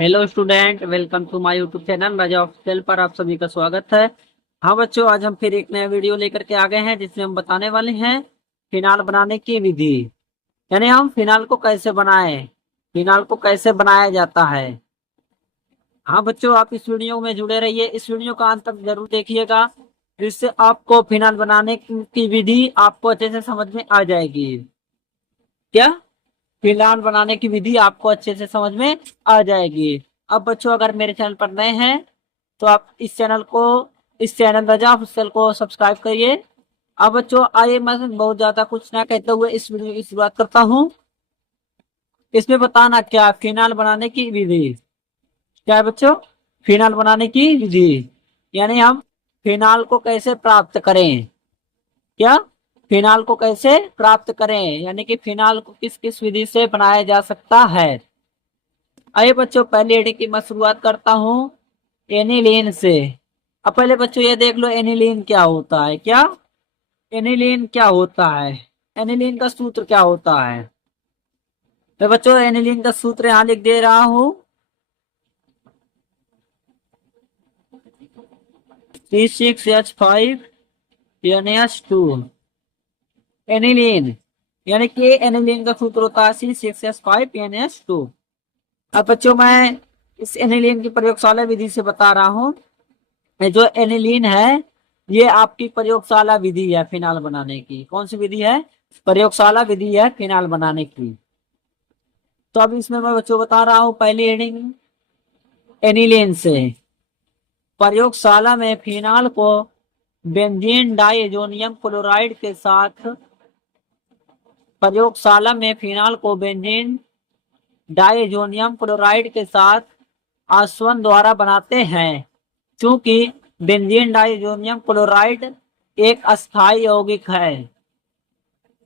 Hello student, welcome to my YouTube channel Raja official पर आप सभी का स्वागत है। हाँ बच्चों, आज हम फिर एक नया वीडियो लेकर के आ गए हैं जिसमें हम बताने वाले हैं फिनाल बनाने की विधि। यानी हम फिनाल को कैसे बनाएं, फिनाल को कैसे बनाया जाता है। हाँ बच्चों, आप इस वीडियो में जुड़े रहिए, इस वीडियो का अंत तक जरूर देखिएगा, जिससे आपको फिनाल बनाने की विधि आपको अच्छे से समझ में आ जाएगी। क्या फिनाल बनाने की विधि आपको अच्छे से समझ में आ जाएगी। अब बच्चों, अगर मेरे चैनल पर नए हैं तो आप इस चैनल रजा ऑफिशियल को सब्सक्राइब करिए। अब बच्चों आइए, मैं बहुत ज्यादा कुछ ना कहते हुए इस वीडियो की शुरुआत करता हूँ। इसमें बताना क्या, फिनाल बनाने की विधि। क्या है बच्चों? फिनाल बनाने की विधि, यानी हम फिनाल को कैसे प्राप्त करें। क्या? फिनाल को कैसे प्राप्त करें, यानी कि फिनाल को किस किस विधि से बनाया जा सकता है। आइए बच्चों, पहले एडी की मैं शुरुआत करता हूँ एनिलीन से। अब पहले बच्चों ये देख लो, एनिलीन क्या होता है। क्या एनिलीन क्या होता है, एनिलीन का सूत्र क्या होता है। तो बच्चों एनिलीन का सूत्र यहाँ लिख दे रहा हूँ। C6H5NH2 एनिलीन, यानी कि एनिलीन का सूत्र होता है C6H5NH2। अब बच्चों मैं इस एनिलीन की प्रयोगशाला विधि से बता रहा हूँ। ये जो एनिलीन है, ये आपकी प्रयोगशाला विधि है फिनाल बनाने की। कौन सी विधि है? प्रयोगशाला विधि है फिनाल बनाने की। तो अब इसमें मैं बच्चों बता रहा हूँ पहली हेडिंग एनिलीन से। प्रयोगशाला में फिनाल को बेंजीन डाइएजोनियम क्लोराइड के साथ प्रयोगशाला में फिनाल को बेंजीन डाइएजोनियम क्लोराइड के साथ आसवन द्वारा बनाते हैं। चूंकि बेंजीन डाइएजोनियम क्लोराइड एक अस्थायी यौगिक है।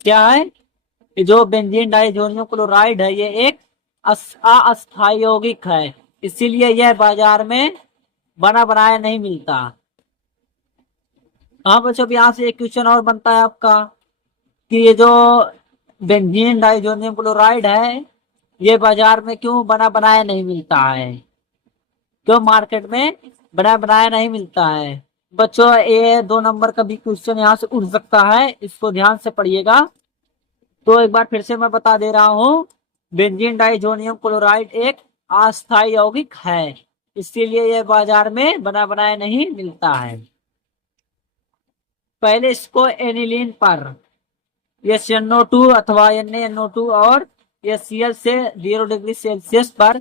क्या है? ये जो बेंजीन डाइएजोनियम क्लोराइड है, ये एक अस्थायी यौगिक है, इसीलिए यह बाजार में बना बनाया नहीं मिलता। हाँ बच्चों, यहाँ से एक क्वेश्चन और बनता है आपका कि ये जो बेंजीन डाइएजोनियम क्लोराइड है, ये बाजार में क्यों बना बनाया नहीं मिलता है, क्यों मार्केट में बना बनाया नहीं मिलता है। बच्चों ये 2 नंबर का भी क्वेश्चन यहाँ से उठ सकता है, इसको ध्यान से पढ़िएगा। तो एक बार फिर से मैं बता दे रहा हूँ, बेंजीन डाइजोनियम क्लोराइड एक अस्थायी यौगिक है, इसीलिए यह बाजार में बना बनाया नहीं मिलता है। पहले इसको एनिलीन पर SnO2 अथवा NaNO2 और HCl से 0 डिग्री सेल्सियस पर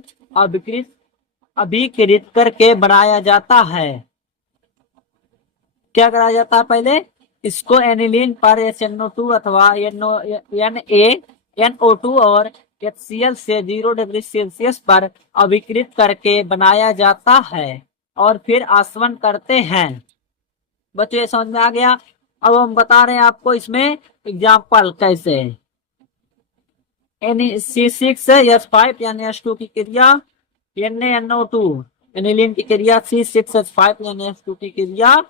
अभिकृत करके बनाया जाता है। क्या कराया जाता है? पहले इसको एनिलीन पर SnO2 अथवा NaNO2 और HCl से 0 डिग्री सेल्सियस पर अभिकृत करके बनाया जाता है और फिर आसवन करते हैं। बच्चों ये समझ में आ गया। अब हम बता रहे हैं आपको इसमें एग्जाम्पल कैसे। C6H5 यानी H2 की क्रिया, NaNO2 एनिलीन की क्रिया, C6H5 यानी H2 की क्रिया,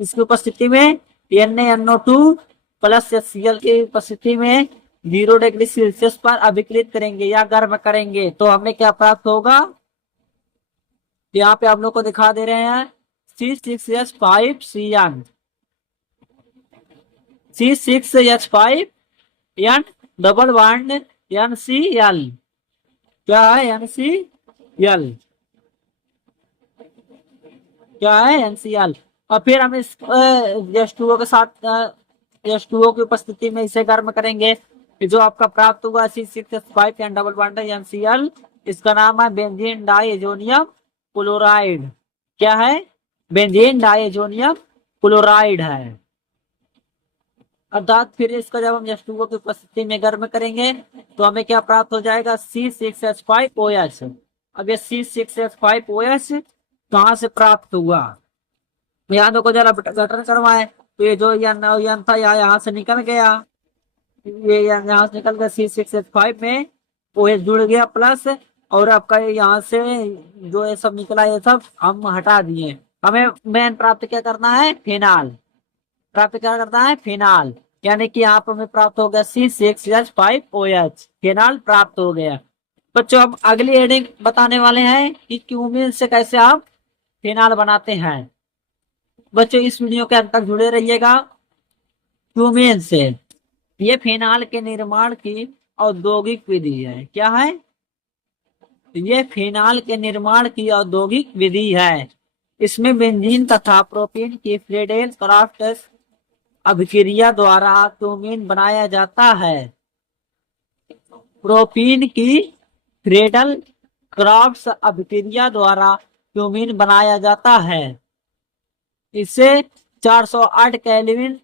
इसकी उपस्थिति में NaNO2 प्लस HCl की उपस्थिति में 0 डिग्री सेल्सियस पर अभिकृत करेंगे या गर्म करेंगे तो हमें क्या प्राप्त होगा। यहाँ पे आप लोग को दिखा दे रहे हैं C6H5Cn, C6H5N double bond NCl। क्या है NCl? क्या है NCl? और फिर हम इस H2O के साथ H2O की उपस्थिति में इसे गर्म करेंगे, जो आपका प्राप्त हुआ C6H5 डबल बॉन्ड NCl, इसका नाम है बेंजीन डाइएजोनियम क्लोराइड। क्या है? बेंजीन डाइएजोनियम क्लोराइड है। अर्थात फिर इसका जब हम H2O की उपस्थिति में गर्म करेंगे तो हमें क्या प्राप्त हो जाएगा? C6H5OH। अब ये C6H5OH कहाँ से प्राप्त हुआ? यहाँ देखो जरा गठन करवाए तो ये जो यन था यहाँ से निकल गया, ये यहाँ से निकल गया C6H5 में OH जुड़ गया प्लस, और आपका यहाँ से जो ये सब निकला ये सब हम हटा दिए। हमें मेन प्राप्त क्या करना है? फिनाल प्राप्त क्या करना है? फिनाल, यानी कि यहाँ पर हमें प्राप्त हो गया C6H5OH, फिनाल प्राप्त हो गया। बच्चों अब अगली हेडिंग बताने वाले हैं कि क्यूमीन से कैसे आप फिनाल बनाते हैं। बच्चों इस वीडियो के अंत तक जुड़े रहिएगा। क्यूमीन से ये फिनाल के निर्माण की औद्योगिक विधि है। क्या है? ये फिनाल के निर्माण की औद्योगिक विधि है। इसमें बेंजीन तथा प्रोपीन की फ्रेडेल क्राफ्ट अभिक्रिया द्वारा क्यूमीन बनाया जाता है। प्रोपीन की फ्रेडल क्राफ्ट अभिक्रिया द्वारा क्यूमीन बनाया जाता है। इसे 408 केल्विन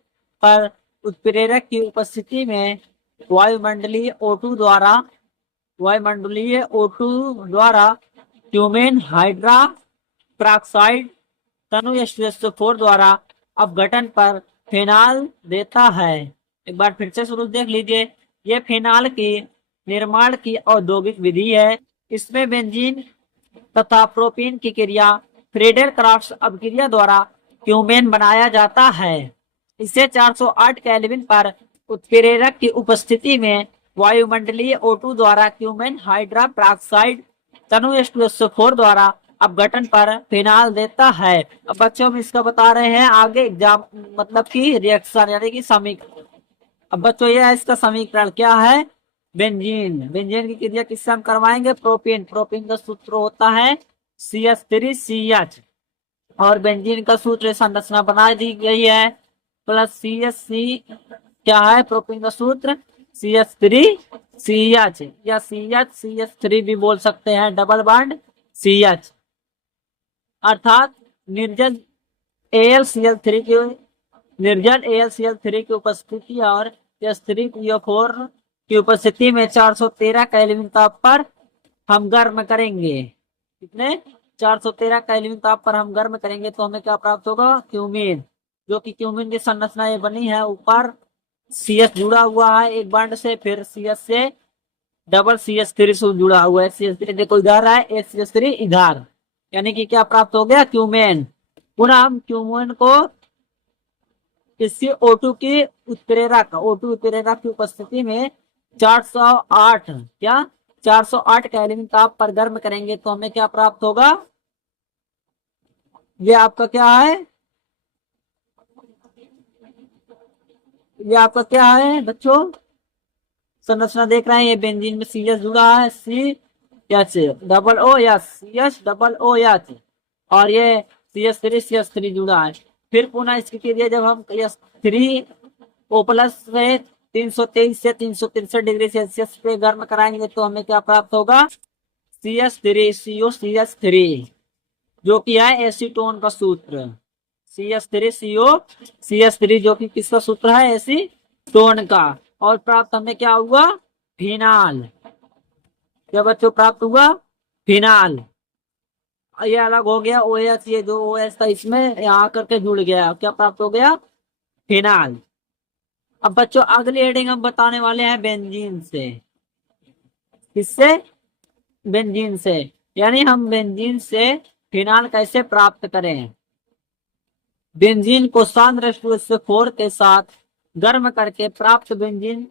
पर उत्प्रेरक की उपस्थिति में वायुमंडलीय O2 द्वारा क्यूमेन हाइड्रा पेरोक्साइड तनु SO4 द्वारा अपघटन पर फिनाल देता है। एक बार फिर से शुरू देख लीजिए। ये फिनाल की निर्माण की औद्योगिक विधि है। इसमें बेंजीन तथा प्रोपीन की क्रिया फ्रेडेल क्राफ्ट अपक्रिया द्वारा क्यूमेन बनाया जाता है। इसे 408 केल्विन पर उत्प्रेरक की उपस्थिति में वायुमंडलीय O2 द्वारा क्यूमेन हाइड्रा पेरोक्साइड तनु SO4 द्वारा अपघटन पर फिनाल देता है। अब बच्चों हम इसका बता रहे हैं आगे एग्जाम मतलब कि रिएक्शन यानी कि समीकरण। अब बच्चों ये है इसका समीकरण क्या है? बेंजीन की क्रिया किससे हम करवाएंगे? प्रोपीन का सूत्र होता है CH3CH और बेंजीन का सूत्र संरचना बना दी गई है प्लस CH3 क्या है? प्रोपीन का सूत्र CH3CH या CH3 भी बोल सकते हैं, डबल बॉन्ड CH अर्थात निर्जल AlCl3 की उपस्थिति और H3PO4 की उपस्थिति में 413 केल्विन ताप पर हम गर्म करेंगे। कितने? 413 केल्विन ताप पर हम गर्म करेंगे तो हमें क्या प्राप्त होगा? क्यूमीन। जो कि क्यूमीन की संरचना ये बनी है, ऊपर CH जुड़ा हुआ है एक बॉन्ड से, फिर CH से डबल CH3 से जुड़ा हुआ है। CH3 देखो इधर है, CH3 इधर, यानी कि क्या प्राप्त हो गया? क्यूमेन। पुनः हम क्यूमेन को किसी O2 की उत्प्रेरक की उपस्थिति में 408 केल्विन ताप पर गर्म करेंगे तो हमें क्या प्राप्त होगा? ये आपका क्या है? ये आपका क्या है बच्चों? संरचना देख रहे हैं, ये बेंजीन में CH जुड़ा है, CH डबल O और ये CH3 जुड़ा है। फिर पुनः इसकी क्रिया जब हम H3O+ से 323 से 363 डिग्री सेल्सियस पे गर्म कराएंगे तो हमें क्या प्राप्त होगा? CH3CO जो कि है एसीटोन का सूत्र। CH3 जो कि किसका सूत्र है? एसीटोन का। और प्राप्त हमें क्या हुआ? फिनाल। क्या बच्चों प्राप्त हुआ? फिनाल। ये अलग हो गया OH, ये जो OH था इसमें यहाँ करके जुड़ गया, क्या प्राप्त हो गया? फिनाल। अब बच्चों अगली हेडिंग हम बताने वाले हैं बेंजीन से। किससे? बेंजीन से। यानी हम बेंजीन से फिनाल कैसे प्राप्त करें। बेंजीन को सांद्र H2SO4 के साथ गर्म करके प्राप्त बेंजीन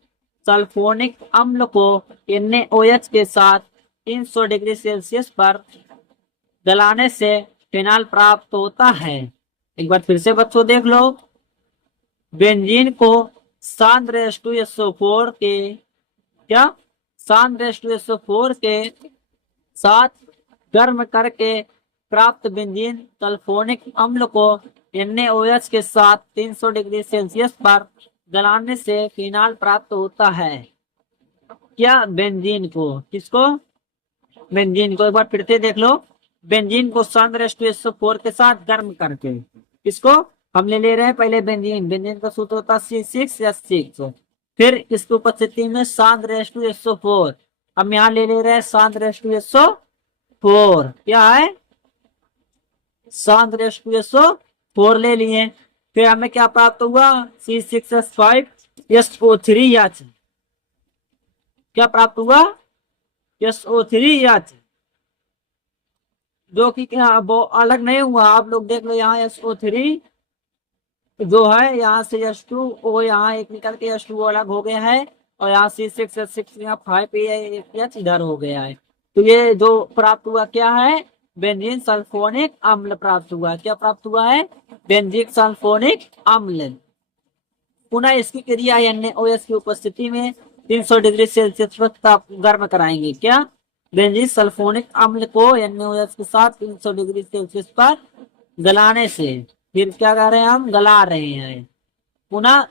सल्फोनिक अम्ल को NaOH के साथ 300 डिग्री सेल्सियस पर गलाने से फिनाल प्राप्त होता है। एक बार फिर से बच्चों देख लो। बेंजीन को सांद्र H2SO4 के साथ गर्म करके प्राप्त बेंजीन सल्फोनिक अम्ल को NaOH के साथ 300 डिग्री सेल्सियस पर गलाने से फिनाल प्राप्त होता है। क्या? बेंजीन को। किसको? बेंजीन को। एक बार फिर से देख लो। बेंजीन को सांद्र H2SO4 के साथ गर्म करके, इसको हम ले रहे हैं पहले बेंजीन का सूत्र होता है C6H6, फिर इसकी उपस्थिति में सांद्र H2SO4, हम यहाँ ले रहे हैं सांद्र H2SO4। क्या है? सांद्र H2SO4 ले लिए। फिर हमें क्या प्राप्त हुआ? C6H5SO3H। क्या प्राप्त हुआ? SO3H, जो कि वो अलग नहीं हुआ। आप लोग देख लो यहाँ SO3 जो है, यहाँ से H2O यहाँ एक निकल के H2O अलग हो गया है और यहाँ C6H6 यहाँ 5 इधर हो गया है। तो ये जो प्राप्त हुआ क्या है, बेंजीन सल्फोनिक अम्ल प्राप्त हुआ। क्या प्राप्त हुआ है, बेंजीन सल्फोनिक अम्ल। पुनः इसकी क्रिया NaOH की उपस्थिति में 300 डिग्री सेल्सियस पर ताप गर्म कराएंगे। क्या, बेंजीन सल्फोनिक अम्ल को NaOH के साथ 300 डिग्री सेल्सियस पर गलाने से, फिर क्या कर रहे हैं, हम गला रहे हैं। पुनः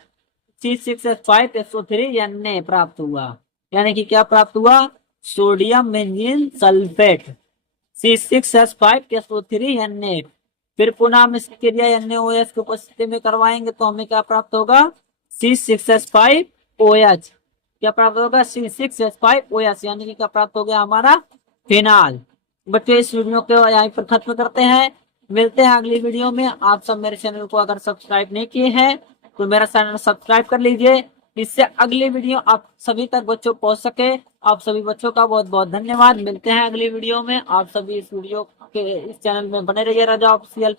C6H5SO3 Na प्राप्त हुआ। यानी कि क्या प्राप्त हुआ, sodium benzene sulphate C6H5SO3 Na। फिर पुनः हम इसकी क्रिया NaOH की उपस्थिति में करवाएंगे तो हमें क्या प्राप्त होगा, C6H5OH। क्या प्राप्त होगा, C6H5OH, यानी कि क्या प्राप्त हो गया हमारा फिनाल। बच्चों इस वीडियो को यहीं पर खत्म करते हैं, मिलते हैं अगली वीडियो में। आप सब मेरे चैनल को अगर सब्सक्राइब नहीं किए हैं तो मेरा चैनल सब्सक्राइब कर लीजिए, इससे अगली वीडियो आप सभी तक बच्चों पहुंच सके। आप सभी बच्चों का बहुत बहुत धन्यवाद। मिलते हैं अगली वीडियो में। आप सभी इस वीडियो के इस चैनल में बने रहिए, राजा ऑफिशियल।